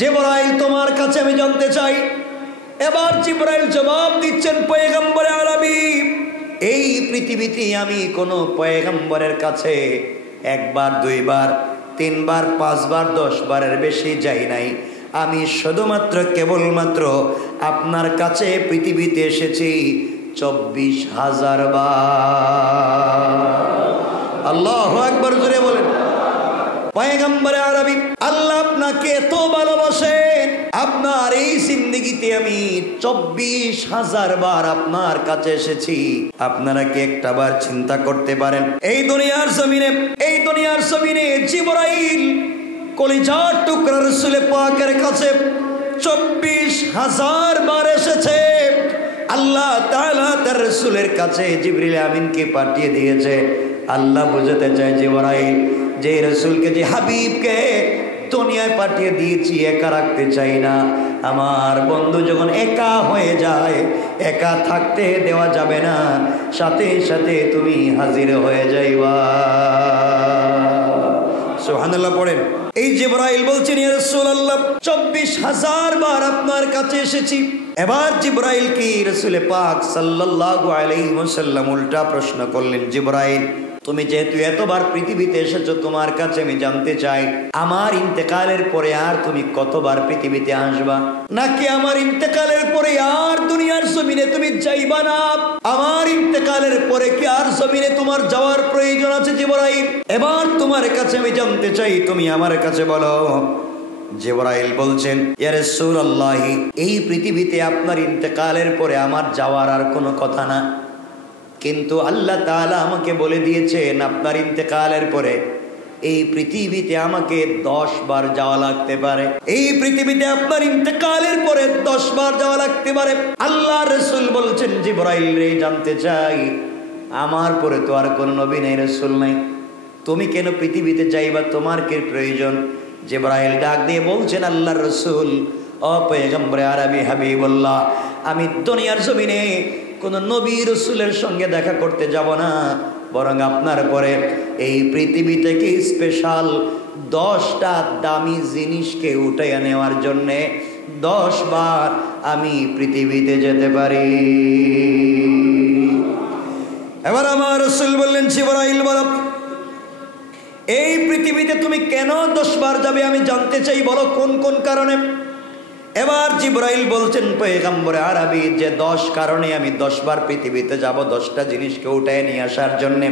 জিবরাইল তোমার কাছে আমি জানতে চাই। এবার জিবরাইল জবাব দিচ্ছেন, পয়গম্বর আরবি, এই পৃথিবীতে আমি কোনো পয়গম্বরের কাছে একবার, দুইবার, তিনবার, পাঁচবার, 10 বারের বেশি যাই নাই। আমি শুধুমাত্র কেবলমাত্র আপনার কাছে পৃথিবীতে এসেছি 24,000 বার। আল্লাহু আকবার, জোরে বলেন। পয়গম্বর আরবি, আল্লাহ আপনাকে এত ভালোবাসেন, আপনার এই জিন্দেগিতে আমি 24,000 বার আপনার কাছে এসেছি। আপনারা কি একটা বার চিন্তা করতে পারেন, এই দুনিয়ার জমিনে জিবরাইল কলিজার টুকরা রাসূল পাকের কাছে 24,000 বার এসেছে। আল্লাহ তাআলা তার রাসূলের কাছে জিবরিল আমিনকে পাঠিয়ে দিয়েছে। আল্লাহ বুঝাতে চায়, জিবরাইল, যে রাসূলকে, যে হাবিবকে দুনিয়ায় পাঠিয়ে দিয়েছি, একা রাখতে চাই না। আমার বন্ধু যখন একা হয়ে যায়, একা থাকতে দেওয়া যাবে না, সাথে সাথে তুমি হাজির হয়ে যাইবা। সুবহানাল্লাহ পড়েন। এই জিবরাইল বলছেন, ইয়া রাসূলুল্লাহ, 24,000 বার আপনার কাছে এসেছি। এবার জিবরাইল কি রাসূল পাক সাল্লাল্লাহু আলাইহি ওয়াসাল্লাম উল্টা প্রশ্ন করলেন, জিবরাইল, তুমি যেহেতু এতবার পৃথিবীতে এসেছো, তোমার কাছে আমি জানতে চাই, আমার ইন্তেকালের পরে আর তুমি কতবার পৃথিবীতে আসবা? নাকি আমার ইন্তেকালের পরে আর দুনিয়ার জমিনে তুমি যাইবা না? আমার ইন্তেকালের পরে কি আর জমিনে তোমার যাওয়ার প্রয়োজন আছে জিবরাইল? এবার তোমার কাছে আমি জানতে চাই, তুমি আমার কাছে বলো। জিবরাইল বলছেন, ইয়া রাসূলুল্লাহ, এই পৃথিবীতে আপনার ইন্তেকালের পরে আমার যাওয়ার আর কোনো কথা না, কিন্তু আল্লাহ তাআলা আমাকে বলে দিয়েছেন আপনার ইন্তেকালের পরে এই পৃথিবীতে আমাকে 10 বার যাওয়া লাগতে পারে। এই পৃথিবীতে আপনার ইন্তেকালের পরে 10 বার যাওয়া লাগতে পারে। আল্লাহ রাসূল বলছেন, জিবরাইল রে, জানতে চাই, আমার পরে তো আর কোনো নবী নেই, রাসূল নাই, তুমি কেন পৃথিবীতে যাইবা? তোমার কি প্রয়োজন? জিবরাইল ডাক দিয়ে বলছেন, আল্লাহর রাসূল, ও পয়গম্বর আরবি হাবিবুল্লাহ, আমি দুনিয়ার জমিনে কোন নবী রাসূলের সঙ্গে দেখা করতে যাব না, বরং আপনার পরে এই পৃথিবী থেকে স্পেশাল 10টা দামি জিনিসকে উঠাইয়া নেওয়ার জন্যে 10 বার আমি পৃথিবীতে যেতে পারি। এবার আমার রাসূল বললেন, জিবরাইল বলো, এই পৃথিবীতে তুমি কেন 10 বার যাবে আমি জানতে চাই, বলো কোন কোন কারণে। এবার জিবরাইল বলছেন, পয়গম্বর আরবি, যে 10 কারণে আমি 10 বার পৃথিবীতে যাব, 10টা জিনিসকে উঠায় নিয়ে আসার জন্যে।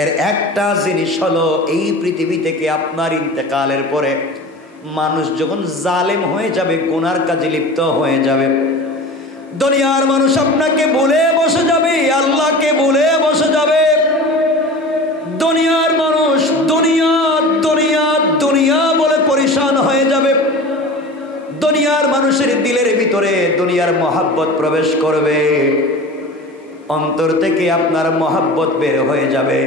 এর একটা জিনিস হলো, এই পৃথিবী থেকে আপনার ইন্তেকালের পরে মানুষ যখন জালেম হয়ে যাবে, গুনার কাজে লিপ্ত হয়ে যাবে, দুনিয়ার মানুষ আপনাকে ভুলে বসে যাবে, আল্লাহকে ভুলে বসে যাবে। দুনিয়ার মানুষ দুনিয়া দুনিয়া দুনিয়া বলে পরিশান হয়ে যাবে। দুনিয়ার মানুষের দিলের ভিতরে দুনিয়ার মহাব্বত প্রবেশ করবে, অন্তর থেকে আপনার মহাব্বত বের হয়ে যাবে।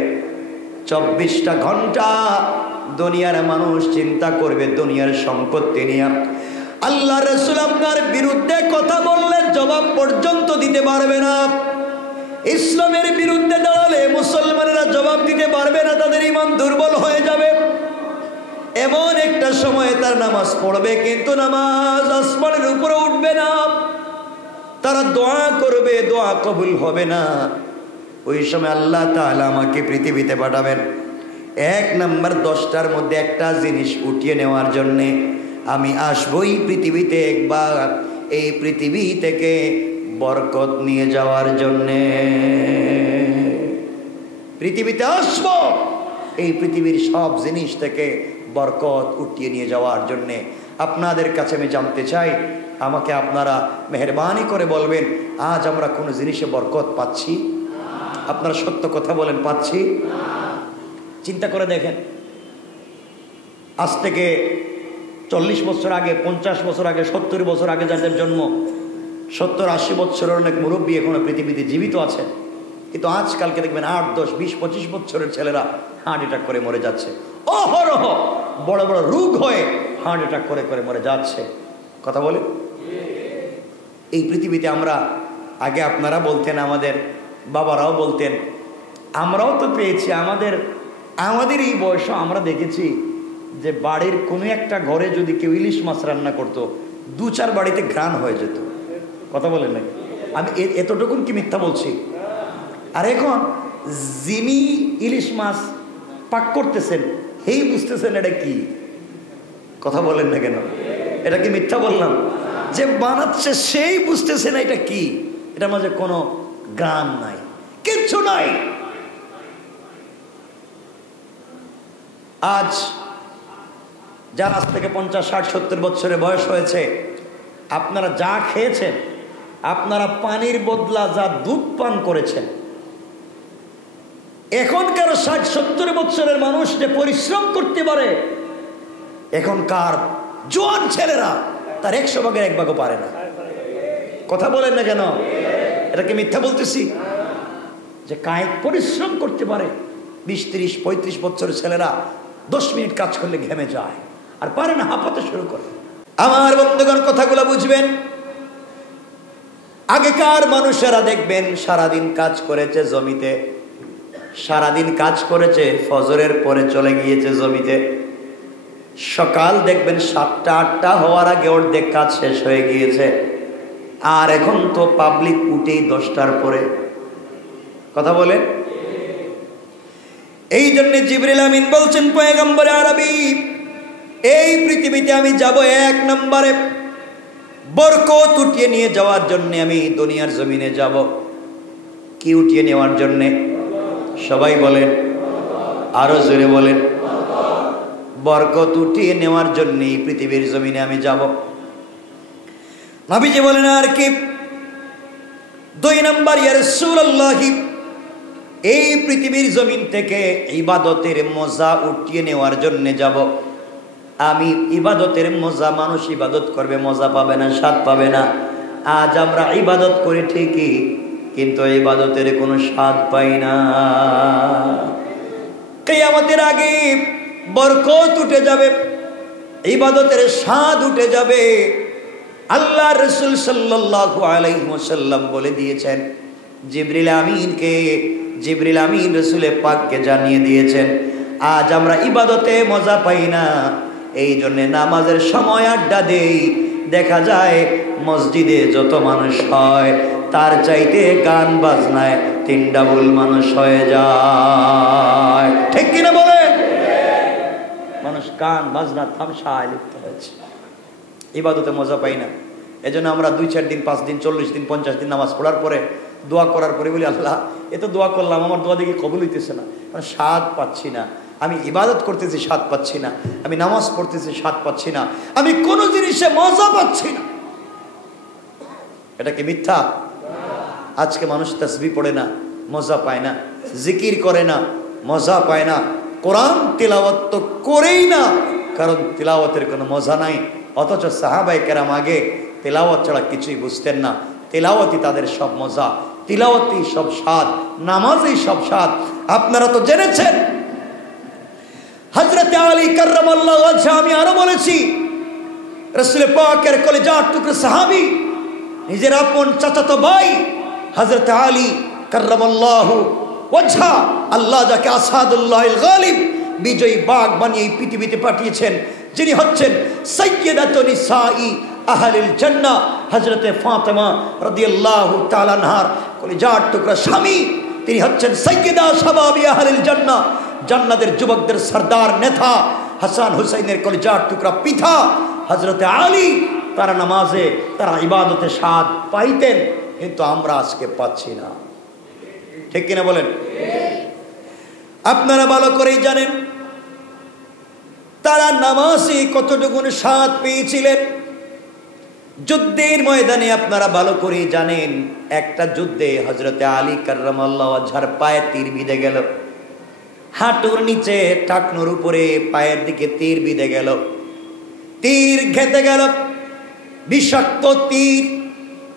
24টা ঘন্টা দুনিয়ার মানুষ চিন্তা করবে দুনিয়ার সম্পত্তি নিয়ে। আল্লাহ রাসূল আপনার বিরুদ্ধে কথা বললে জবাব পর্যন্ত দিতে পারবে না। ইসলামের বিরুদ্ধে দাঁড়ালে মুসলমানেরা জবাব দিতে পারবে না, তাদের ঈমান দুর্বল হয়ে যাবে। এমন একটা সময় তার নামাজ পড়বে, কিন্তু নামাজ আসমানের উপরে উঠবে না। তারা দোয়া করবে, দোয়া কবুল হবে না। ওই সময় আল্লাহ তাআলা আমাকে পৃথিবীতে পাঠাবেন 1 নাম্বার 10টার মধ্যে একটা জিনিস উঠিয়ে নেওয়ার জন্যে। আমি আসবই পৃথিবীতে একবার, এই পৃথিবী থেকে বরকত নিয়ে যাওয়ার জন্যে। পৃথিবীতে আসবো এই পৃথিবীর সব জিনিস থেকে বরকত উঠিয়ে নিয়ে যাওয়ার জন্যে। আপনাদের কাছে আমি জানতে চাই, আমাকে আপনারা মেহেরবানি করে বলবেন, আজ আমরা কোনো জিনিসে বরকত পাচ্ছি? আপনারা সত্য কথা বলেন, পাচ্ছি? চিন্তা করে দেখেন, আজ থেকে 40 বছর আগে, 50 বছর আগে, 70 বছর আগে যাদের জন্ম, 70-80 বছরের অনেক মুরব্বী এখনো পৃথিবীতে জীবিত আছে, কিন্তু আজকালকে দেখবেন 8, 10, 20, 25 বছরের ছেলেরা হার্ট অ্যাটাক করে মরে যাচ্ছে। অহরহ বড় বড় রোগ হয়ে হার্ট অ্যাটাক করে করে মরে যাচ্ছে। কথা বলে, এই পৃথিবীতে আমরা, আগে আপনারা বলতেন, আমাদের বাবারাও বলতেন, আমরাও তো পেয়েছি, আমাদের এই বয়সে আমরা দেখেছি যে বাড়ির কোনো একটা ঘরে যদি কেউ ইলিশ মাছ রান্না করতো, 2-4 বাড়িতে ঘ্রাণ হয়ে যেত। কথা বলেন নাকি? আমি এতটুকুন কি মিথ্যা বলছি? আর এখন যিনি ইলিশ মাছ পাক করতেছেন এই বুঝতেছেন এটা কি। কথা বলেন না কেন? এটা কি মিথ্যা বললাম? যে বানাচ্ছে সেই বুঝতেছেন এটা কি, এটার মাঝে কোনো গান নাই, কিচ্ছু নাই। আজ যার আজ থেকে 50, 60, 70 বছরের বয়স হয়েছে, আপনারা যা খেয়েছেন, আপনারা পানির বদলা যা দুধ পান করেছেন, এখনকার 60, 70 বছরের মানুষ যে পরিশ্রম করতে পারে, এখনকার জোয়ান ছেলেরা তার 100 ভাগের 1 ভাগও পারে না। কথা বলেন না কেন? এটা কি মিথ্যা বলতেছি? যে কায়িক পরিশ্রম করতে পারে, 20, 30, 35 বছরের ছেলেরা 10 মিনিট কাজ করলে ঘেমে যায়, আর পারে না, হাঁপাতে শুরু করে। আমার বন্ধুগণ, কথাগুলো বুঝবেন। আগেকার মানুষেরা দেখবেন সারাদিন কাজ করেছে জমিতে, সারাদিন কাজ করেছে, ফজরের পরে চলে গিয়েছে জমিতে। সকাল দেখবেন 7টা 8টা হওয়ার আগে অর্ধেক কাজ শেষ হয়ে গিয়েছে। আর এখন তো পাবলিক উঠেই 10টার পরে। কথা বলে। এই জন্য জিবরিল আমিন বলছেন, পয়গম্বর আরবি, এই পৃথিবীতে আমি যাব 1 নম্বরে বরকত উঠিয়ে নিয়ে যাওয়ার জন্য। আমি দুনিয়ার জমিনে যাব কি উঠিয়ে নেওয়ার জন্যে? সবাই বলেন, আরো জোরে বলেন। বরকত উঠিয়ে নেওয়ার জন্য এই পৃথিবীর জমিনে আমি যাব। নবীজি বলেন, আর কি? 2 নম্বর, ইয়া রাসূলুল্লাহ, এই পৃথিবীর জমিন থেকে ইবাদতের মজা উঠিয়ে নেওয়ার জন্য যাব। আমি ইবাদতের মজা, মানুষ ইবাদত করবে, মজা পাবে না, স্বাদ পাবে না। আজ আমরা ইবাদত করি ঠিকই, কিন্তু ইবাদতের কোনো স্বাদ পাই না। কিয়ামতের আগে বরকত উঠে যাবে, ইবাদতের স্বাদ উঠে যাবে। আল্লাহ রাসূল সাল্লাল্লাহু আলাইহি ওয়াসাল্লাম বলে দিয়েছেন, জিবরিল আমিনকে, জিবরিল আমিন রাসূলে পাককে জানিয়ে দিয়েছেন, আজ আমরা ইবাদতে মজা পাই না, এই জন্য নামাজের সময় আড্ডা দেই। দেখা যায় মসজিদে যত মানুষ হয় তার চাইতে গান বাজনায় 3 ডাবল মানুষ হয়ে যায়। ঠিক কিনা বলেন? মানুষ গান বাজনা তামশায় লিপ্ত হয়েছে, ইবাদতে মজা পাই না। এজন্য আমরা 2, 4 দিন, 5 দিন, 40 দিন, 50 দিন নামাজ পড়ার পরে, দোয়া করার পরে বলি, আল্লাহ এত দোয়া করলাম, আমার দোয়া দেখে কবুল হইতেছে না, কারণ স্বাদ পাচ্ছি না। আমি ইবাদত করতেছি, স্বাদ পাচ্ছি না। আমি নামাজ পড়তেছি, স্বাদ পাচ্ছি না। আমি কোন জিনিসে মজা পাচ্ছি না। এটা কি মিথ্যা? আজকে মানুষ তাসবিহ পড়ে না, মজা পায় না। জিকির করে না, মজা পায় না। কোরআন তিলাওয়াত তো করেই না, কারণ তিলাওয়াতের কোনো মজা নাই। অথচ সাহাবায়ে কেরাম আগে তিলাওয়াত ছাড়া কিছুই বুঝতেন না। তিলাওয়াতই তাদের সব মজা, তিলাওয়াতই সব স্বাদ, নামাজই সব স্বাদ। আপনারা তো জেনেছেন হযরত আলী কাররামাল্লাহু ওয়াজহু, আমি আরো বলেছি, রাসূল পাকের কলিজার টুকরা সাহাবী, নিজের আপন চাচাতো ভাই হযরত আলী কাররামাল্লাহু ওয়াজহু, আল্লাহ যাকে আসাদুল্লাহিল গালিব, বিজয়ী বাঘ বানিয়ে পৃথিবীতে পাঠিয়েছেন, যিনি হচ্ছেন সাইয়্যিদাতুন নিসাই আহলিল জান্নাহ, হযরতে ফাতেমা রাদিয়াল্লাহু তাআলা আনহার কলিজার টুকরা স্বামী। তিনি হচ্ছেন সাইয়্যিদা শাবাবি আহলিল জান্নাহ, জান্নাতের যুবকদের সরদার নেতা, হাসান হুসাইনের কলিজার টুকরা পিতা হযরতে আলী। তারা নামাজে, তারা ইবাদতে স্বাদ পাইতেন, কিন্তু আমরা আজকে পাচ্ছি না। ঠিক কিনা বলেন? আপনারা ভালো করেই জানেন তারা নামাজে কতটুকু স্বাদ পেয়েছিলেন। যুদ্ধের ময়দানে আপনারা ভালো করেই জানেন, একটা যুদ্ধে হযরতে আলী কাররামাল্লাহু ওয়াজহার পায়ে তীর বিঁধে গেল, হাঁটুর নিচে টাকনুর উপরে পায়ের দিকে তীর বিঁধে গেল, তীর ঘেঁটে গেল, বিষাক্ত তীর,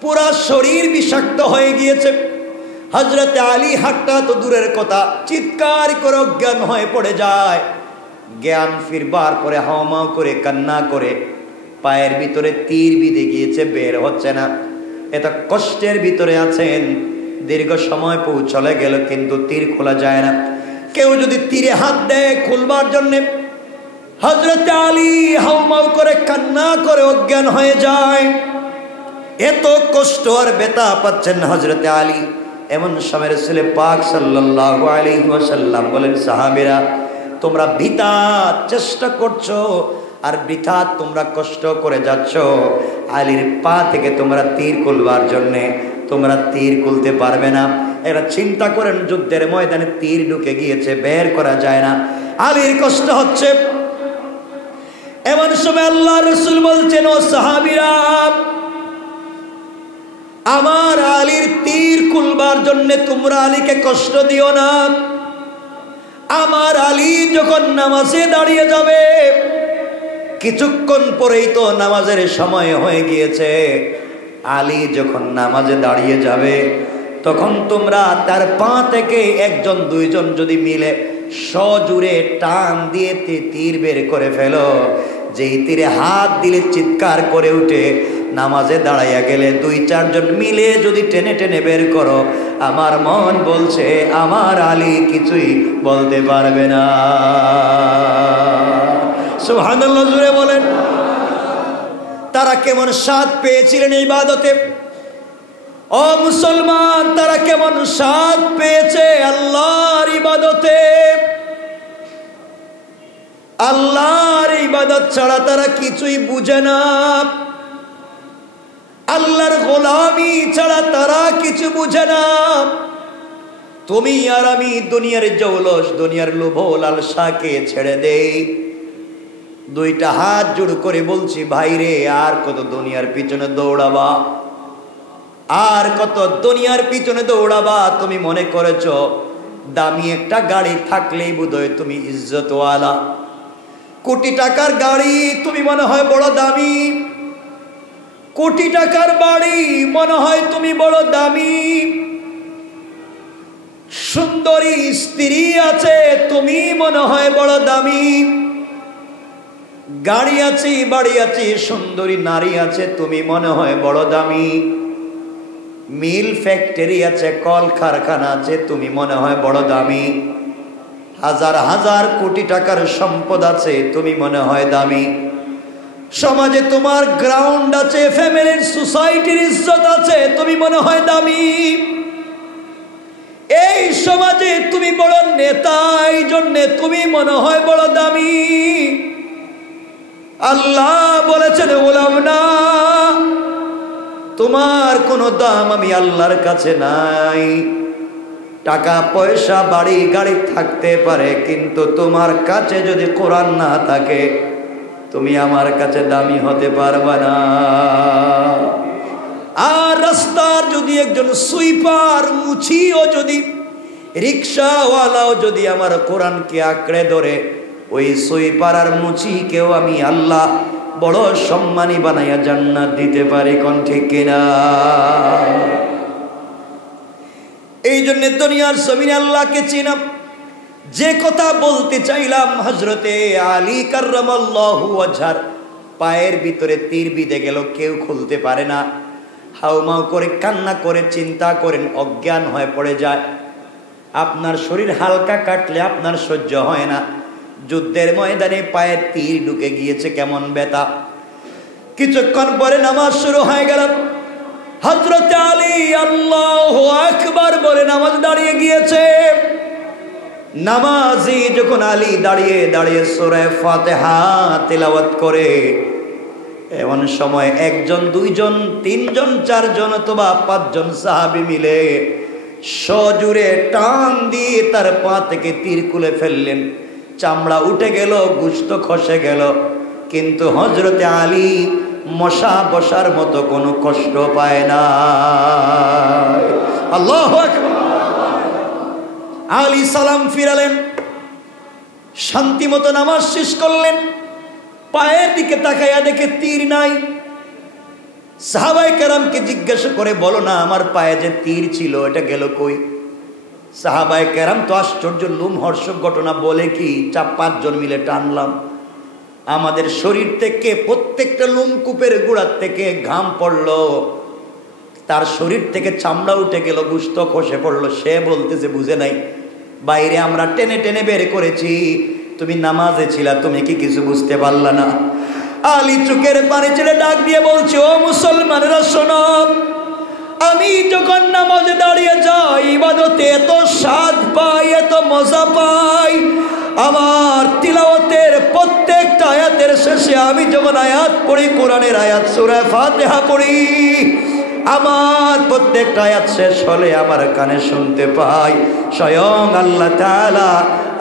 পুরা শরীর বিষাক্ত হয়ে গিয়েছে। হযরতে আলী হাঁটা তো দূরের কথা, চিৎকার করে অজ্ঞান হয়ে পড়ে যায়। জ্ঞান ফিরবার পরে হাওমাও করে কান্না করে, পায়ের ভিতরে তীর বিঁধে গিয়েছে, বের হচ্ছে না। এত কষ্টের ভিতরে আছেন, দীর্ঘ সময় চলে গেল কিন্তু তীর খোলা যায় না। কেউ যদি তীরে হাত দেয় খুলবার জন্যে, হযরত আলী হাউমাউ করে কান্না করে অজ্ঞান হয়ে যায়। এত কষ্ট আর ব্যথা পাচ্ছেন হযরত আলী। এমন সময় রাসূল পাক সাল্লাল্লাহু আলাইহি ওয়াসাল্লাম বলেন, সাহাবীরা তোমরা বৃথা চেষ্টা করছো আর বৃথা তোমরা কষ্ট করে যাচ্ছ। আলীর পা থেকে তোমরা তীর খুলবার জন্যে তোমরা তীর খুলতে পারবে না। এরা চিন্তা করেন যুদ্ধের ময়দানে তীর ঢুকে গিয়েছে, বের করা যায় না, আলীর কষ্ট হচ্ছে। এমন সময় আল্লাহ রাসূল বলছেন, ও সাহাবীরা আমার আলীর তীর খুলবার জন্য তোমরা আলীকে কষ্ট দিও না। আমার আলী যখন নামাজে দাঁড়িয়ে যাবে, কিছুক্ষণ পরেই তো নামাজের সময় হয়ে গিয়েছে, আলী যখন নামাজে দাঁড়িয়ে যাবে তখন তোমরা তার পা থেকে একজন দুইজন যদি মিলে সজোরে টান দিয়ে তীর বের করে ফেলো, যেই তীরে হাত দিলে চিৎকার করে উঠে নামাজে দাঁড়াইয়া গেলে দুই চারজন মিলে যদি টেনে টেনে বের করো, আমার মন বলছে আমার আলী কিছুই বলতে পারবে না। সুবহানাল্লাহ, জোরে বলেন। তারা কেমন স্বাদ পেয়েছিলেন এই ইবাদতে? ও মুসলমান, তারা কেমন স্বাদ পেয়েছে আল্লাহর ইবাদতে। আল্লাহর ইবাদত ছাড়া তারা কিছুই বুঝে না। আল্লাহর গোলামি ছাড়া তারা কিছু বুঝে না। তুমি আর আমি দুনিয়ার জৌলস, দুনিয়ার লোভ লালসাকে ছেড়ে দেই। দুইটা হাত জোড় করে বলছি, ভাইরে আর কত দুনিয়ার পিছনে দৌড়াবা, আর কত দুনিয়ার পিছনে দৌড়াবা। তুমি মনে করেছো দামি একটা গাড়ি থাকলেই বোধহয় তুমি ইজ্জতওয়ালা। কোটি টাকার গাড়ি তুমি মনে হয় বড় দামি, কোটি টাকার বাড়ি মনে হয় তুমি বড় দামি, সুন্দরী স্ত্রী আছে তুমি মনে হয় বড় দামি, গাড়ি আছে বাড়ি আছে সুন্দরী নারী আছে তুমি মনে হয় বড় দামি, মিল ফ্যাক্টরি আছে কল কারখানা আছে তুমি মনে হয় বড় দামি, হাজার হাজার কোটি টাকার সম্পদ আছে তুমি মনে হয় দামি, সমাজে তোমার গ্রাউন্ড আছে, ফ্যামিলির সোসাইটির ইজ্জত আছে তুমি মনে হয় দামি, এই সমাজে তুমি বড় নেতা এই জন্যে তুমি মনে হয় বড় দামি। আল্লাহ বলেছেন গোলাম না, তোমার কোনো দাম আমি আল্লাহর কাছে নাই। টাকা পয়সা বাড়ি গাড়ি থাকতে পারে, কিন্তু তোমার কাছে যদি কোরআন না থাকে তুমি আমার কাছে দামি হতে পারবে না। আর রাস্তার যদি একজন সুইপার মুছিও যদি, রিক্সাওয়ালাও যদি আমার কোরআনকে আঁকড়ে ধরে, ওই সুইপার আর মুছিকেও আমি আল্লাহ বড় সম্মানী বানাইয়া জান্নাত দিতে পারি। কোন ঠিক কিনা? এই জন্য দুনিয়ার জমিনে আল্লাহকে চিনাম। যে কথা বলতে চাইলাম, হযরতে আলী কাররামাল্লাহু ওয়াজহার পায়ের ভিতরে তীর বিঁধে গেল, কেউ খুলতে পারে না, হাউমাউ করে কান্না করে চিন্তা করেন, অজ্ঞান হয়ে পড়ে যায়। আপনার শরীর হালকা কাটলে আপনার সহ্য হয় না, যুদ্ধের ময়দানে পায়ে তীর ঢুকে গিয়েছে, কেমন ব্যথা। কিছুক্ষণ পরে নামাজ শুরু হয়ে গেল। হযরত আলী আল্লাহু আকবার বলে নামাজ দাঁড়িয়ে গিয়েছে। নামাজি যখন আলী দাঁড়িয়ে দাঁড়িয়ে সূরা ফাতিহা তেলাওয়াত করে, এমন সময় একজন দুইজন তিনজন চারজন অথবা পাঁচজন সাহাবী মিলে সজোরে টান দিয়ে তার পা থেকে তীর খুলে ফেললেন। চামড়া উঠে গেল, গোশত খসে গেল, কিন্তু হযরতে আলী মশা বসার মতো কোনো কষ্ট পায় না। আল্লাহু আকবার। আলী সালাম ফিরালেন, শান্তি মতো নামাজ শেষ করলেন, পায়ের দিকে তাকাইয়া দেখে তীর নাই। সাহাবায়ে কেরামকে জিজ্ঞাসা করে, বলো না আমার পায়ে যে তীর ছিল এটা গেল কই? সাহাবায়ে কেরাম তো আশ্চর্য লোমহর্ষক ঘটনা, বলে কি 4-5 জন মিলে টানলাম, আমাদের শরীর থেকে প্রত্যেকটা লোমকূপের গোড়ার থেকে ঘাম পড়লো, তার শরীর থেকে চামড়া উঠে গেল, গোশত খসে পড়লো। সে বলতেছে বুঝে নাই, বাইরে আমরা টেনে টেনে বের করেছি, তুমি নামাজে ছিলা, তুমি কি কিছু বুঝতে পারলা না? আলী চোখের পানি ছেড়ে ডাক দিয়ে বলছে, ও মুসলমানেরা শোনো, আমি যখন নামাজে দাঁড়িয়ে যাই ইবাদতে এত স্বাদ পাই, এত মজা পাই, আমার তিলাওয়াতের প্রত্যেকটা আয়াতের শেষে আমি যখন আয়াত পড়ি, কোরআনের আয়াত সূরা ফাতিহা পড়ি, আমার প্রত্যেকটা আয়াত শেষ হলে আমার কানে শুনতে পাই স্বয়ং আল্লাহ তাআলা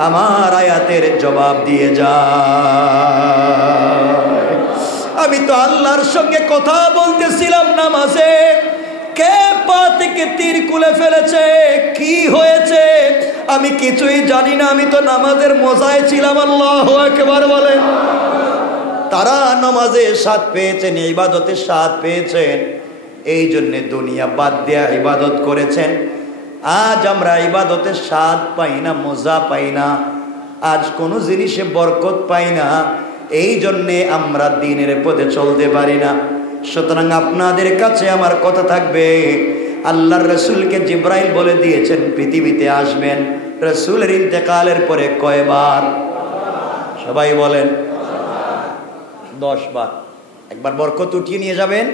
আমার আয়াতের জবাব দিয়ে যায়। আমি তো আল্লাহর সঙ্গে কথা বলতেছিলাম নামাজে, কে পা থেকে তীর খুলে ফেলেছে, কি হয়েছে আমি কিছুই জানি না, আমি তো নামাজের মজায় ছিলাম। আল্লাহু আকবার বলেন। তারা নামাজে স্বাদ পেয়েছেন, ইবাদতে স্বাদ পেয়েছেন, এই জন্যে দুনিয়া বাদ দিয়ে ইবাদত করেছেন। আজ আমরা ইবাদতের স্বাদ পাই না, মজা পাই না, আজ কোনো জিনিসে বরকত পাই না, এই জন্যে আমরা দ্বীনের পথে চলতে পারি না। সুতরাং আপনাদের কাছে আমার কথা থাকবে, আল্লাহর রাসূলকে জিবরাইল বলে দিয়েছেন পৃথিবীতে আসবেন। রাসূলের ইন্তেকালের পরে কয়বার? সবাই বলেন 10 বার। একবার বরকত উঠিয়ে নিয়ে যাবেন,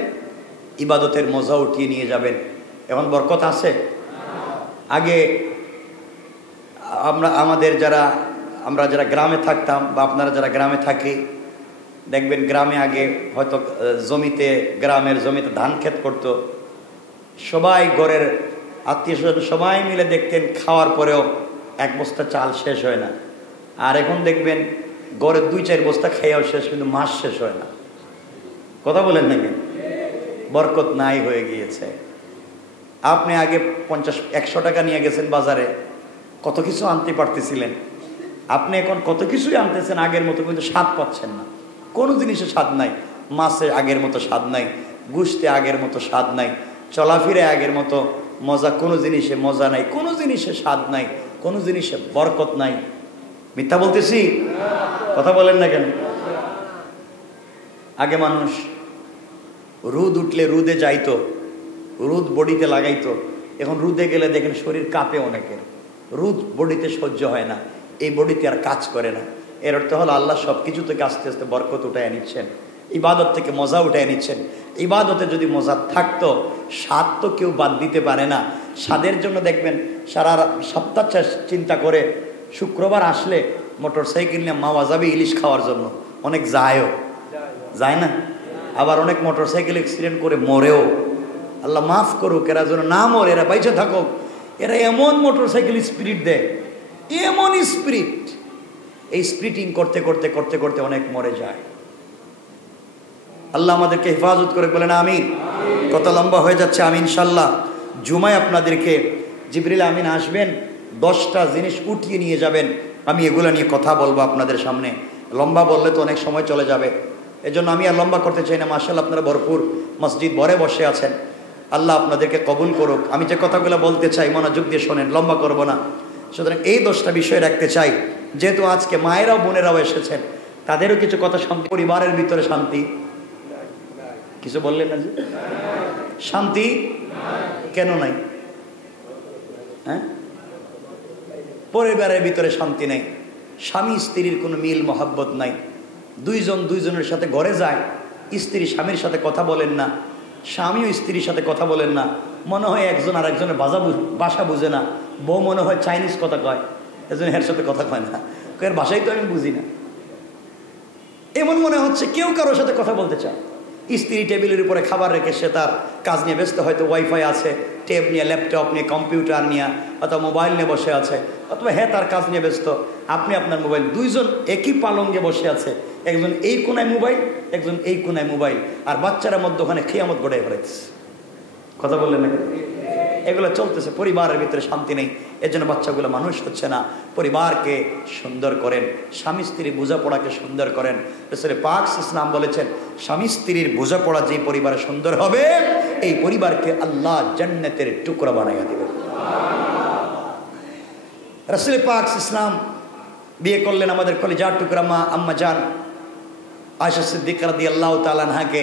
ইবাদতের মজা উঠিয়ে নিয়ে যাবেন। এখন বরকত আছে? আগে আমরা যারা গ্রামে থাকতাম বা আপনারা যারা গ্রামে থাকি, দেখবেন গ্রামে আগে হয়তো গ্রামের জমিতে ধান ক্ষেত করতো, সবাই ঘরের আত্মীয় স্বজন সবাই মিলে দেখতেন, খাওয়ার পরেও 1 বস্তা চাল শেষ হয় না। আর এখন দেখবেন ঘরের 2-4 বস্তা খাইয়াও শেষ, কিন্তু মাস শেষ হয় না। কথা বলেন নাকি? বরকত নাই হয়ে গিয়েছে। আপনি আগে 50-100 টাকা নিয়ে গেছেন বাজারে, কত কিছু আনতে পারতেছিলেন, আপনি এখন কত কিছুই আনতেছেন, আগের মতো কিন্তু স্বাদ পাচ্ছেন না। কোনো জিনিসে স্বাদ নাই, মাছে আগের মতো স্বাদ নাই, গুশতে আগের মতো স্বাদ নাই, চলাফিরে আগের মতো মজা, কোনো জিনিসে মজা নাই, কোনো জিনিসে স্বাদ নাই, কোনো জিনিসে বরকত নাই। মিথ্যা বলতেছি? কথা বলেন না কেন? আগে মানুষ রোদ উঠলে রোদে যাইতো, রোদ বডিতে লাগাইতো, এখন রোদে গেলে দেখেন শরীর কাঁপে অনেকের, রোদ বডিতে সহ্য হয় না, এই বডিতে আর কাজ করে না। এর অর্থ হলো আল্লাহ সব কিছু থেকে আস্তে আস্তে বরকত উঠায় নিচ্ছেন, ইবাদত থেকে মজা উঠায় নিচ্ছেন। ইবাদতে যদি মজা থাকতো, স্বাদ তো কেউ বাদ দিতে পারে না। স্বাদের জন্য দেখবেন সারা সপ্তাহ চিন্তা করে, শুক্রবার আসলে মোটর সাইকেল নিয়ে মাওয়া যাবে ইলিশ খাওয়ার জন্য, অনেক যায় না? আবার অনেক মোটর সাইকেল অ্যাক্সিডেন্ট করে মরেও। আল্লাহ মাফ করুক, এরা যেন না মরে, এরা বাইচে থাকুক। এরা এমন মোটর সাইকেল স্পিরিট দেয়, এমন স্পিরিট, এই স্পিরিটিং করতে করতে করতে করতে অনেক মরে যায়। আল্লাহ আমাদেরকে হেফাজত করে, বলেন আমিন। কত লম্বা হয়ে যাচ্ছে। আমি ইনশাল্লাহ জুমায় আপনাদেরকে জিবরিল আমিন আসবেন, 10টা জিনিস উঠিয়ে নিয়ে যাবেন। আমি এগুলো নিয়ে কথা বলবো আপনাদের সামনে। লম্বা বললে তো অনেক সময় চলে যাবে, এজন্য আমি আর লম্বা করতে চাই না। মাশাআল্লাহ আপনারা ভরপুর মসজিদ ভরে বসে আছেন, আল্লাহ আপনাদেরকে কবুল করুক। আমি যে কথাগুলো বলতে চাই মনোযোগ দিয়ে শোনেন, লম্বা করব না। সুতরাং এই 10টা বিষয় রাখতে চাই, যেহেতু আজকে মায়েরাও বোনেরাও এসেছেন, তাদেরও কিছু কথা। শান্তি, পরিবারের ভিতরে শান্তি, কিছু বললেন না যে শান্তি কেন নাই? হ্যাঁ, পরিবারের ভিতরে শান্তি নাই, স্বামী স্ত্রীর কোনো মিল মহাব্বত নাই, দুইজনের সাথে ঘরে যায়, স্ত্রী স্বামীর সাথে কথা বলেন না, স্বামীও স্ত্রীর সাথে কথা বলেন না, মনে হয় একজন আর একজনের ভাষা বুঝে না। বউ মনে হয় চাইনিজ কথা কয়, এজন্য এর সাথে কথা কয় না, এর ভাষাই তো আমি বুঝি না, এমন মনে হচ্ছে কেউ কারোর সাথে কথা বলতে চায়। স্ত্রী টেবিলের উপরে খাবার রেখে সে তার কাজ নিয়ে ব্যস্ত, হয়তো ওয়াইফাই আছে, ট্যাব নিয়ে, ল্যাপটপ নিয়ে, কম্পিউটার নিয়ে, অথবা মোবাইল নিয়ে বসে আছে, অথবা হ্যাঁ তার কাজ নিয়ে ব্যস্ত, আপনি আপনার মোবাইল। দুইজন একই পালঙ্গে বসে আছে, একজন এই কোনায় মোবাইল, একজন এই কোনায় মোবাইল, আর বাচ্চারা মধ্যে ওখানে খিয়ামত গড়াই বেড়াইছে। কথা বললেন না? এগুলো চলতেছে, পরিবারের ভিতরে শান্তি নেই, এর জন্য বাচ্চাগুলো মানুষ হচ্ছে না। পরিবারকে সুন্দর করেন, স্বামী স্ত্রীর বোঝাপড়াকে সুন্দর করেন। রাসূল পাক ইসলাম বলেছেন, স্বামী স্ত্রীর বোঝাপড়া যে পরিবারে সুন্দর হবে, এই পরিবারকে আল্লাহ জান্নাতের টুকরা বানাইয়া দিবেন। রাসূল পাক ইসলাম বিয়ে করলেন আমাদের কলিজার টুকরা মা আম্মা জান আয়েশা সিদ্দিকা রাদিয়াল্লাহু তাআলা আনহাকে।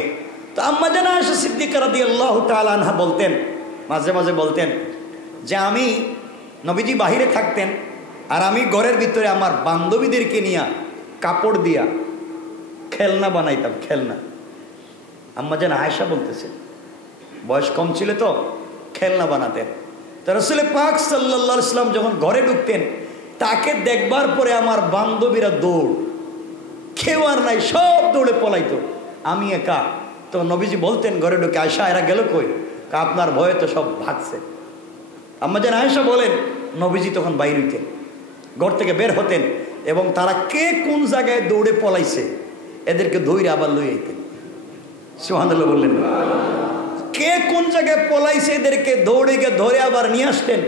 তো আম্মা জান আয়েশা সিদ্দিকা রাদিয়াল্লাহু তাআলা আনহা বলতেন, মাঝে মাঝে বলতেন যে আমি, নবীজি বাহিরে থাকতেন, আর আমি ঘরের ভিতরে আমার বান্ধবীদেরকে নিয়ে কাপড় দিয়া খেলনা বানাইতাম, খেলনা। আম্মা যেন আয়েশা বলতেছেন, বয়স কম ছিল তো খেলনা বানাতেন। তো রাসূল পাক সাল্লাল্লাহু আলাইহি ওয়াসাল্লাম যখন ঘরে ঢুকতেন, তাকে দেখবার পরে আমার বান্ধবীরা দৌড়, কেউ আর নাই, সব দৌড়ে পলাইতো, আমি একা। তো নবীজি বলতেন ঘরে ঢুকে, আয়েশা এরা গেল কই? আপনার ভয়ে তো সব ভাগছে। আম্মা যেন আয়েশা বলেন, নবীজি তখন বাইর হইতেন, ঘর থেকে বের হতেন, এবং তারা কে কোন জায়গায় দৌড়ে পলাইছে এদেরকে ধৈর্য আবার লই আইতেন। সুবহানাল্লাহ বললেন। কে কোন জায়গায় পলাইছে এদেরকে দৌড়ে গিয়ে ধরে আবার নিয়ে আসতেন।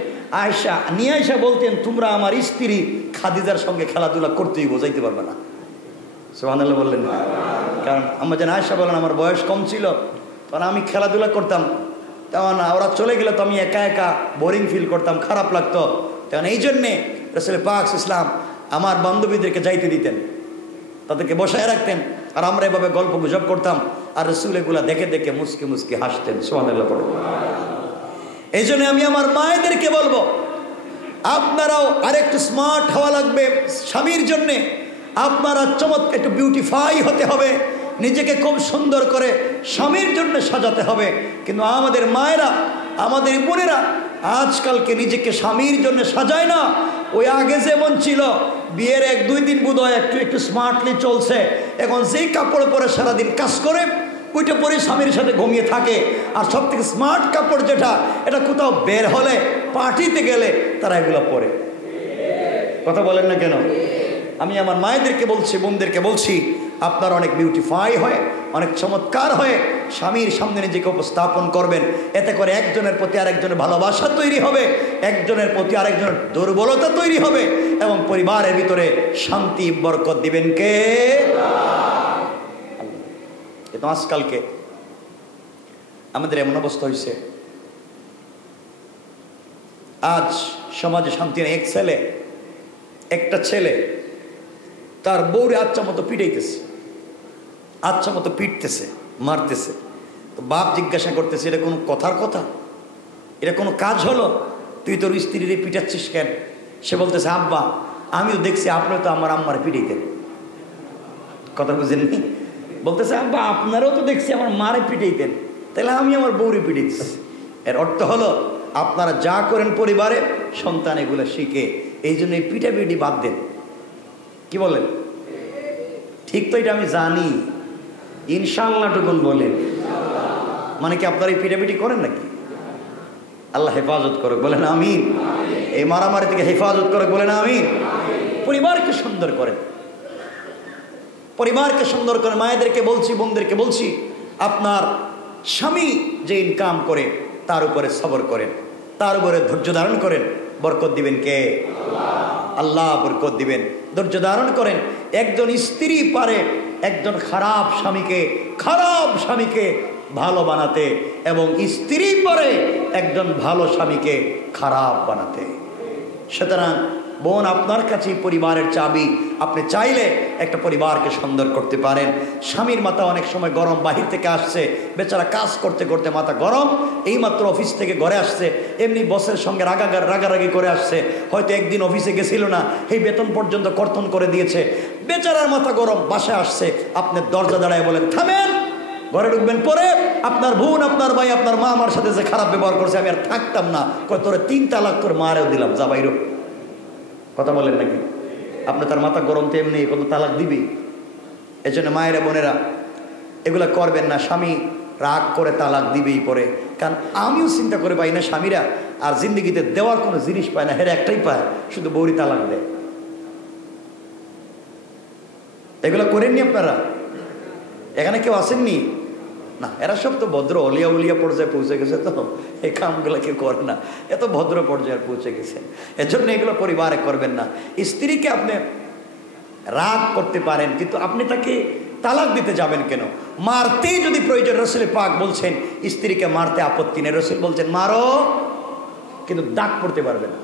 আয়েশা নিয়ে আয়েশা বলতেন, তোমরা আমার স্ত্রী খাদিজার সঙ্গে খেলাধুলা করতেই বোঝাইতে পারবে না। সুবহানাল্লাহ বললেন। কারণ আম্মা যেন আয়েশা বলেন, আমার বয়স কম ছিল, তখন আমি খেলাধুলা করতাম, তখন ওরা চলে গেলে তো আমি একা একা বোরিং ফিল করতাম, খারাপ লাগতো। তখন এই জন্যে রাসূল পাক ইসলাম আমার বান্ধবীদেরকে যাইতে দিতেন, তাদেরকে বসায় রাখতেন, আর আমরা এভাবে গল্প গুজব করতাম, আর রাসূল এগুলা দেখে দেখে মুস্কি মুস্কি হাসতেন। সুবহানাল্লাহ পড়ো। এই জন্য আমি আমার মায়েদেরকে বলবো, আপনারাও আরেকটু স্মার্ট হওয়া লাগবে স্বামীর জন্যে। আপনারা চমৎকার একটু বিউটিফাই হতে হবে, নিজেকে খুব সুন্দর করে স্বামীর জন্য সাজাতে হবে। কিন্তু আমাদের মায়েরা, আমাদের বোনেরা আজকালকে নিজেকে স্বামীর জন্য সাজায় না। ওই আগে যেমন ছিল, বিয়ের 1-2 দিন বোধহয় একটু একটু স্মার্টলি চলছে, এখন যেই কাপড় পরে সারাদিন কাজ করে ওইটা পরে স্বামীর সাথে ঘুমিয়ে থাকে। আর সব থেকে স্মার্ট কাপড় যেটা, এটা কোথাও বের হলে, পার্টিতে গেলে তারা এগুলো পরে। কথা বলেন না কেন? আমি আমার মায়েদেরকে বলছি, বোনদেরকে বলছি, আপনারা অনেক বিউটিফাই হয়ে, অনেক চমৎকার হয়ে স্বামীর সামনে নিজেকে উপস্থাপন করবেন। এতে করে একজনের প্রতি আরেকজনের ভালোবাসা তৈরি হবে, একজনের প্রতি আরেকজনের দুর্বলতা তৈরি হবে, এবং পরিবারের ভিতরে শান্তি বরকত দিবেন কে? কিন্তু আজকালকে আমাদের এমন অবস্থা হয়েছে, আজ সমাজে শান্তি নেই। একটা ছেলে তার বউরে আচ্ছা মতো পিটাইতেছে, আচ্ছা মতো পিটতেছে, মারতেছে। তো বাপ জিজ্ঞাসা করতেছে, এটা কোনো কথার কথা? এটা কোনো কাজ হলো? তুই তোর স্ত্রীরে পিটাচ্ছিস কেন? সে বলতেছে, আব্বা আমিও দেখছি আপনিও তো আমার আম্মার পিটাইতেন। কথা বুঝেননি? বলতেছে, আব্বা আপনারাও তো দেখছি আমার মারে পিটাইতেন, তাহলে আমি আমার বউরে পিটাইতেছি। এর অর্থ হলো, আপনারা যা করেন পরিবারে, সন্তান এগুলো শিখে। এই জন্য এই পিটাপিটি বাদ দেন। কি বলেন? ঠিক তো? এটা আমি জানি, ইনশাআল্লাহ টুকুন বলেন। মানে কি আপনারা এই পিটাপিটি করেন নাকি? আল্লাহ হেফাজত করুক, বলেন আমিন। এই মারামারি থেকে হেফাজত করুক, বলেন আমিন। পরিবারকে সুন্দর করেন, পরিবারকে সুন্দর করেন। মায়েদেরকে বলছি, বোনদেরকে বলছি, আপনার স্বামী যে ইনকাম করে তার উপরে সবর করেন, তার উপরে ধৈর্য ধারণ করেন। বরকত দিবেন কে? আল্লাহ বরকত দিবেন। ধৈর্য ধারণ করেন। একজন স্ত্রী পারে একজন খারাপ স্বামীকে ভালো বানাতে, এবং স্ত্রী পারে একজন ভালো স্বামীকে খারাপ বানাতে। সুতরাং বোন, আপনার কাছেই পরিবারের চাবি। আপনি চাইলে একটা পরিবারকে সুন্দর করতে পারেন। স্বামীর মাথা অনেক সময় গরম, বাহির থেকে আসছে, বেচারা কাজ করতে করতে মাথা গরম, এইমাত্র অফিস থেকে ঘরে আসছে, এমনি বসের সঙ্গে রাগারাগি করে আসছে, হয়তো একদিন অফিসে গেছিল না, এই বেতন পর্যন্ত কর্তন করে দিয়েছে, বেচারার মাথা গরম, বাসায় আসছে। আপনি দরজা দাঁড়ায় বলেন, থামেন, ঘরে ঢুকবেন। পরে আপনার বোন, আপনার ভাই, আপনার মা আমার সাথে যে খারাপ ব্যবহার করছে, আমি আর থাকতাম না, কয় তোরে 3 তালাক তোর মারেও দিলাম, যা বাইরো। কথা বলেন নাকি? আপনি তার মাথা গরম তো এমনি কত তালাক দিবি। এই জন্য মায়েরা, বোনেরা এগুলা করবেন না। স্বামী রাগ করে তালাক দিবেই পরে। কারণ আমিও চিন্তা করে পাই না, স্বামীরা আর জিন্দগিতে দেওয়ার কোনো জিনিস পায় না, হেরে একটাই পায়, শুধু বউরি তালাক দেয়। এগুলা করেননি আপনারা? এখানে কেউ আসেননি না? এরা সব তো ভদ্র অলিয়া পর্যায়ে পৌঁছে গেছে, তো এই কামগুলো কেউ করে না, এত ভদ্র পর্যায়ে পৌঁছে গেছেন। এজন্য এগুলো পরিবারে করবেন না। স্ত্রীকে আপনি রাগ করতে পারেন, কিন্তু আপনি তাকে তালাক দিতে যাবেন কেন? মারতেই যদি প্রয়োজন, রাসূল পাক বলছেন স্ত্রীকে মারতে আপত্তি নেই। রাসূল বলছেন মারো, কিন্তু দাগ পড়তে পারবে না।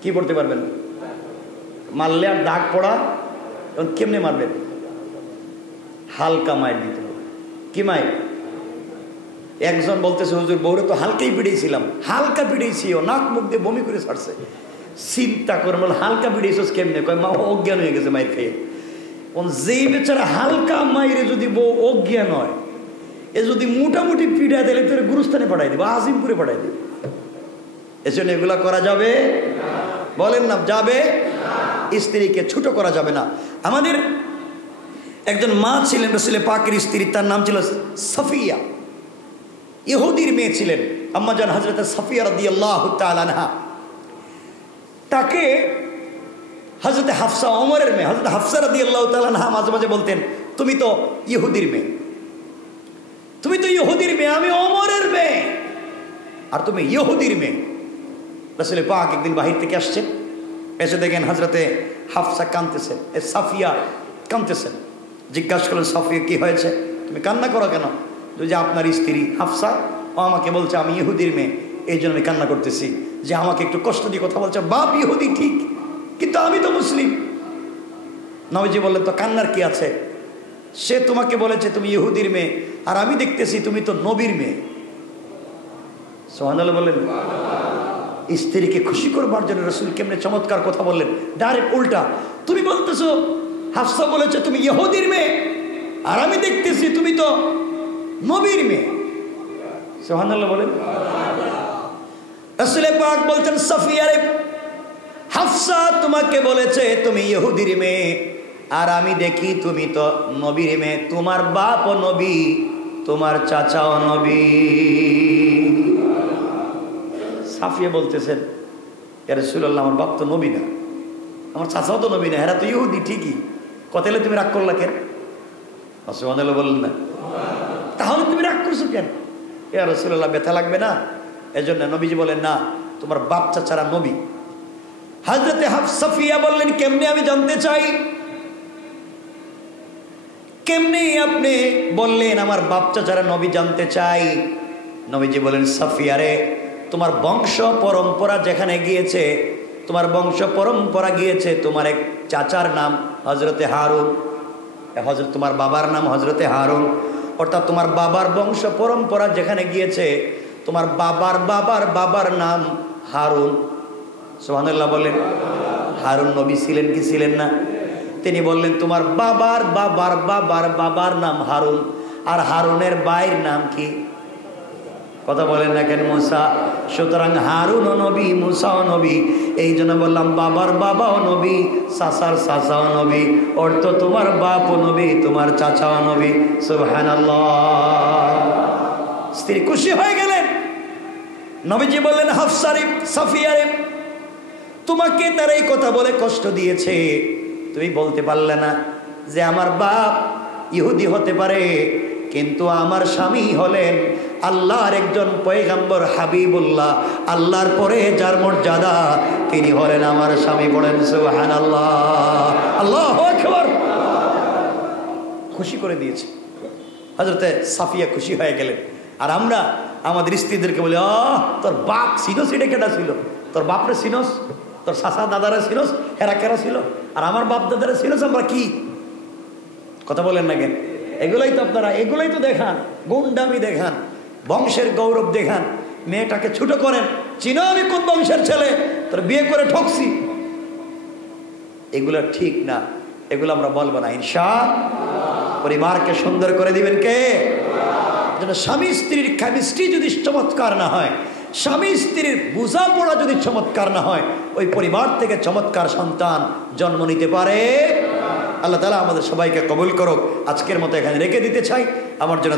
কি পড়তে পারবেন? মারলে আর দাগ পড়া, তখন কেমনে মারবেন? হালকা মায়ের দিতে হবে। কি মায়ের? একজন বলতেছে, হুজুর বউরে তো হালকাই পিড়িয়েছিলাম। হালকা পিড়িয়েছি, ও নাক মুখ দিয়ে বমি করে ছাড়ছে। চিন্তা করে বলে হালকা পিড়িয়েছিস কেমনে? কয় মা অজ্ঞান হয়ে গেছে মায়ের খেয়ে। যেই বেচারা হালকা মায়ের যদি বউ অজ্ঞান হয়, এ যদি মোটামুটি পিড়ায় দিলে তোর গুরুস্থানে পাঠাই দিবে, আজিমপুরে পাঠাই দিবে। এজন্য এগুলা করা যাবে? বলেন না যাবে? স্ত্রীকে ছোট করা যাবে না। আমাদের একজন মা ছিলেন রাসূল পাকের স্ত্রী, তার নাম ছিল সাফিয়া, ইহুদির মেয়ে ছিলেন আম্মাজান হযরত সাফিয়া রাদিয়াল্লাহু তাআলা আনহা। তাকে হযরত হাফসা, ওমরের মেয়ে হযরত হাফসা রাদিয়াল্লাহু তাআলা আনহা মাঝে মাঝে বলতেন, তুমি তো ইহুদির মেয়ে, তুমি তো ইহুদির মেয়ে, আমি ওমরের মেয়ে, আর তুমি ইহুদির মেয়ে। রাসূল পাক একদিন বাহির থেকে আসছেন, এসে দেখেন হযরতে হাফসা কাঁদতেছেন, সাফিয়া কাঁদতেছেন। জিজ্ঞাসা করলেন, সাফিয়া কি হয়েছে, তুমি কান্না করো কেন? যে আপনার স্ত্রী হাফসা ও আমাকে বলছে আমি ইহুদির মেয়ে, এই জন্য আমি কান্না করতেছি, যে আমাকে একটু কষ্ট দিয়ে কথা বলছে। বাপ ইহুদি ঠিক, কিন্তু আমি তো মুসলিম। নবীজি বললেন, তো কান্নার কি আছে? সে তোমাকে বলেছে তুমি ইহুদির মেয়ে, আর আমি দেখতেছি তুমি তো নবীর মেয়ে। সুবহানাল্লাহ বলেন। স্ত্রীকে খুশি করবার জন্য রাসূল কেমনে চমৎকার কথা বললেন, ডাইরেক্ট উল্টা। তুমি বলতেছো হাফসা বলেছে তুমি ইহুদির মেয়ে, আর আমি দেখতেছি তুমি তো নবীর মেয়ে। সুবহানাল্লাহ বলেন। রাসূল পাক বলতেন, সাফিয়া রে, হাফসা তোমাকে বলেছে তুমি ইহুদির মেয়ে, আর আমি দেখি তুমি তো নবীর মেয়ে। তোমার বাপও নবী, তোমার চাচাও নবী। সাফিয়া বলতেছেন, ইয়া রাসূলুল্লাহ, আমার বাপ তো নবী না, আমার চাচাও তো নবী না, এরা তো ইহুদি ঠিকই, কতলে তুমি রাগ করলা কেন? সুবহানাল্লাহ বললেন না। তাহলে তুমি রাগ করছো কেন? ইয়া রাসূলুল্লাহ, ব্যথা লাগবে না? এজন্য নবীজি বলেন, না, তোমার বাপ চাচারা নবী। হযরতে সাফিয়া বললেন, কেমনে আমি জানতে চাই, কেমনে আপনি বললেন আমার বাপ চাচারা নবী, জানতে চাই। নবীজি বলেন, সাফিয়া রে, তোমার বংশ পরম্পরা যেখানে গিয়েছে, তোমার বংশ পরম্পরা গিয়েছে তোমার এক চাচার নাম হযরতে হারুন, তোমার বাবার নাম হযরতে হারুন, অর্থাৎ তোমার বাবার বংশ পরম্পরা যেখানে গিয়েছে, তোমার বাবার বাবার বাবার নাম হারুন। সুবহানাল্লাহ বলেন। হারুন নবী ছিলেন কি ছিলেন না? তিনি বললেন, তোমার বাবার বাবার বাবার বাবার নাম হারুন, আর হারুনের ভাইয়ের নাম কি? কথা বলেন না কেন? মুসা। সুতরাং হারুনও নবী, মুসাও নবী। এই জন্য বললাম বাবার বাবাও নবী, চাচার চাচাও নবী, অর্থ তোমার বাপও নবী, তোমার চাচাও নবী। সুবহানাল্লাহ। স্ত্রী খুশি হয়ে গেলেন। নবীজি বললেন, হাফসা রে, সাফিয়া রে, তোমাকে তারা এই কথা বলে কষ্ট দিয়েছে, তুমি বলতে পারলে না যে আমার বাপ ইহুদি হতে পারে, কিন্তু আমার স্বামী হলেন আল্লাহর একজন পয়গম্বর হাবিবুল্লাহ, আল্লাহর পরে যার মর্যাদা তিনি হলেন আমার স্বামী। বলেন সুবহানাল্লাহ, আল্লাহু আকবার। খুশি করে দিয়েছে। হযরতে সাফিয়া খুশি হয়ে গেলেন। আর আমরা আমাদের স্ত্রীদেরকে বলি, তোর বাপ সিনোস, এটা কেটা ছিল? তোর বাপরে সিনোস, তোর চাচা দাদারা সিনোস, হেরা কেরা ছিল? আর আমার বাপ দাদারা সিনোস, আমরা কি? কথা বলেন না কেন? এগুলাই তো আপনারা, এগুলাই তো দেখান, গুন্ডামি দেখান, বংশের গৌরব দেখান, মেয়েটাকে ছোট করেন। চিনো আমি কোন বংশের ছেলে, তোর বিয়ে করে ঠকছি। এগুলো ঠিক না, এগুলো আমরা বলবো না। ইনশাআল্লাহ পরিবারকে সুন্দর করে দিবেন কে? যেন স্বামী স্ত্রীর কেমিস্ট্রি যদি চমৎকার না হয়, স্বামী স্ত্রীর বোঝাপড়া যদি চমৎকার না হয়, ওই পরিবার থেকে চমৎকার সন্তান জন্ম নিতে পারে। আল্লাহ তাআলা আমাদের সবাইকে কবুল করুক। আজকের মতো এখানে রেখে দিতে চাই। আমার জন্য